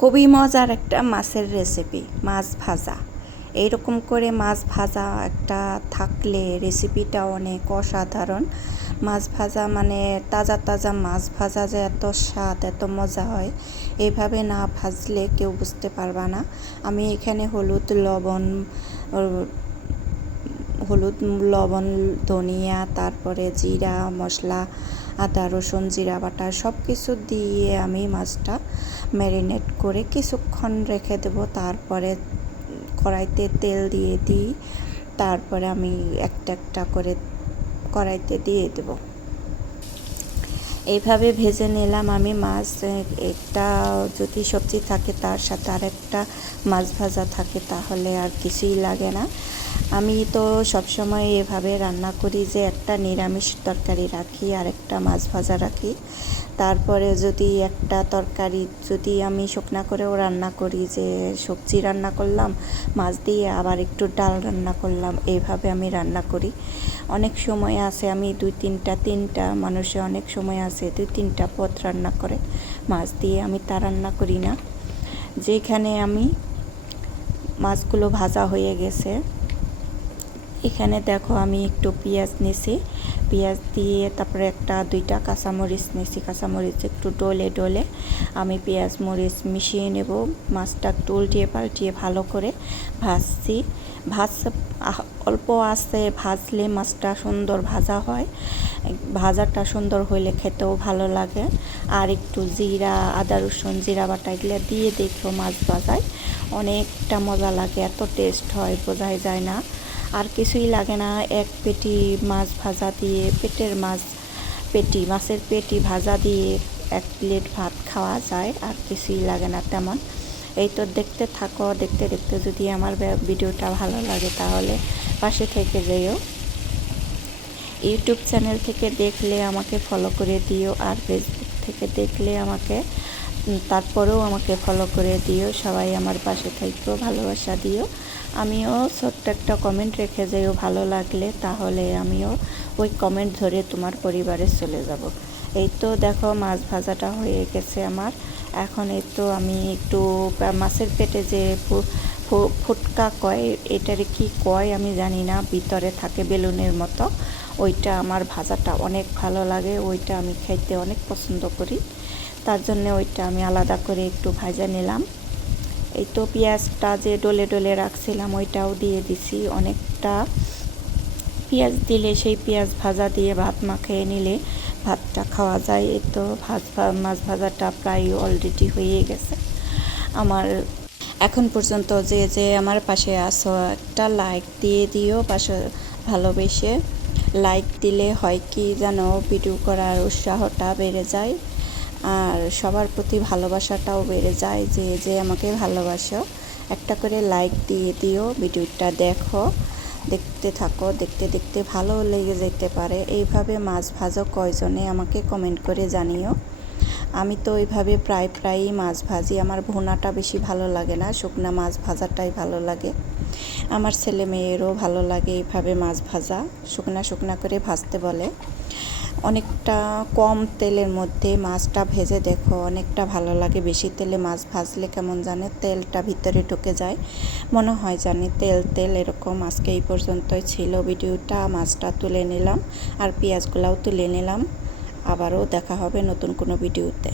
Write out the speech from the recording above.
খুবই মজার একটা মাছের রেসিপি মাছ ভাজা। এইরকম করে মাছ ভাজা একটা থাকলে রেসিপিটা অনেক অসাধারণ। মাছ ভাজা মানে তাজা তাজা মাছ ভাজা যে এত স্বাদ, এত মজা হয় এইভাবে না ভাজলে কেউ বুঝতে পারবা না। আমি এখানে হলুদ, লবণ হলুদ, লবণ, ধনিয়া, তারপরে জিরা, মশলা, আদা, রসুন, জিরা বাটা সব কিছু দিয়ে আমি মাছটা ম্যারিনেট করে কিছুক্ষণ রেখে দেব। তারপরে কড়াইতে তেল দিয়ে দিই। তারপরে আমি একটা একটা করে কড়াইতে দিয়ে দেবো। এইভাবে ভেজে নিলাম আমি মাছ, একটা যদি সবজি থাকে তার সাথে আর একটা মাছ ভাজা থাকে তাহলে আর কিছুই লাগে না। আমি তো সবসময় এভাবে রান্না করি যে একটা নিরামিষ তরকারি রাখি আর একটা মাছ ভাজা রাখি। তারপরে যদি একটা তরকারি যদি আমি শুকনা করেও রান্না করি যে সবজি রান্না করলাম, মাছ দিয়ে আবার একটু ডাল রান্না করলাম, এইভাবে আমি রান্না করি। অনেক সময় আছে আমি দুই তিনটা তিনটা মানুষে অনেক সময় আছে দুই তিনটা পদ রান্না করে, মাছ দিয়ে আমি তা রান্না করি না। যেখানে আমি মাছগুলো ভাজা হয়ে গেছে এখানে দেখো আমি একটু পেঁয়াজ নিছি। পেঁয়াজ দিয়ে তারপরে একটা, দুইটা কাঁচামরিচ নিছি। কাঁচামরিচ একটু ডলে ডলে আমি পেঁয়াজ মরিচ মিশিয়ে নেব। মাছটা একটু উল্টিয়ে পাল্টিয়ে ভালো করে ভাজছি। ভাজ অল্প আস্তে ভাজলে মাছটা সুন্দর ভাজা হয়। ভাজাটা সুন্দর হইলে খেতেও ভালো লাগে। আর একটু জিরা, আদা, রসুন, জিরা বাটা এগুলো দিয়ে দেখো মাছ ভাজায় অনেকটা মজা লাগে। এত টেস্ট হয়, বোঝাই যায় না। আর কিছুই লাগে না। এক পেটি মাছ ভাজা দিয়ে, পেটের মাছ, পেটি, মাছের পেটি ভাজা দিয়ে এক প্লেট ভাত খাওয়া যায়, আর কিছুই লাগে না তেমন। এই তো দেখতে থাকো, দেখতে দেখতে যদি আমার ভিডিওটা ভালো লাগে তাহলে পাশে থেকে যেও। ইউটিউব চ্যানেল থেকে দেখলে আমাকে ফলো করে দিও, আর ফেসবুক থেকে দেখলে আমাকে তারপরেও আমাকে ফলো করে দিও, সবাই আমার পাশে থাকতেও ভালোবাসা দিও। আমিও ছোট্ট একটা কমেন্ট রেখে যাইও, ভালো লাগলে তাহলে আমিও ওই কমেন্ট ধরে তোমার পরিবারে চলে যাব। এই তো দেখো মাছ ভাজাটা হয়ে গেছে আমার। এখন এই তো আমি একটু মাছের পেটে যে ফুটকা কয়, এটারে কি কয় আমি জানি না, ভিতরে থাকে বেলুনের মতো। ওইটা আমার ভাজাটা অনেক ভালো লাগে, ওইটা আমি খাইতে অনেক পছন্দ করি। তার জন্য ওইটা আমি আলাদা করে একটু ভাজা নিলাম। এই তো পেঁয়াজটা যে ডলে ডলে রাখছিলাম, ওইটাও দিয়ে দিছি। অনেকটা পেঁয়াজ দিলে সেই পেঁয়াজ ভাজা দিয়ে ভাত মাখিয়ে নিলে ভাতটা খাওয়া যায়। এই তো ভাত মাছ ভাজাটা প্রায় অলরেডি হয়ে গেছে। আমার এখন পর্যন্ত যে যে আমার পাশে আসো একটা লাইক দিয়ে দিও পাশে ভালোবেসে। লাইক দিলে হয় কি যেন ভিডিও করার উৎসাহটা বেড়ে যায়। আর সবার প্রতি ভালোবাসাটাও বেড়ে যায়। যে যে আমাকে ভালোবাসো, একটা করে লাইক দিয়ে দিও, ভিডিওটা দেখো, দেখতে থাকো, দেখতে দেখতে ভালো লেগে যেতে পারে। এইভাবে মাছ ভাজো, কয়জনে আমাকে কমেন্ট করে জানিও। আমি তো এইভাবে প্রায়, প্রায়ই মাছ ভাজি। আমার ভোনাটা বেশি ভালো লাগে না, শুকনা মাছ ভাজাটাই ভালো লাগে। আমার ছেলে মেয়েরও ভালো লাগে এইভাবে মাছ ভাজা। শুকনা শুকনা করে ভাজতে বলে। অনেকটা কম তেলের মধ্যে মাছটা ভেজে দেখো, অনেকটা ভালো লাগে। বেশি তেলে মাছ ভাজলে কেমন জানে? তেলটা ভিতরে ঢুকে যায়। মনে হয় জানি তেল তেল এরকম আজকে এই পর্যন্তই ছিল ভিডিওটা। মাছটা তুলে নিলাম আর পেঁয়াজগুলাও তুলে নিলাম। আবারও দেখা হবে নতুন কোনো ভিডিওতে।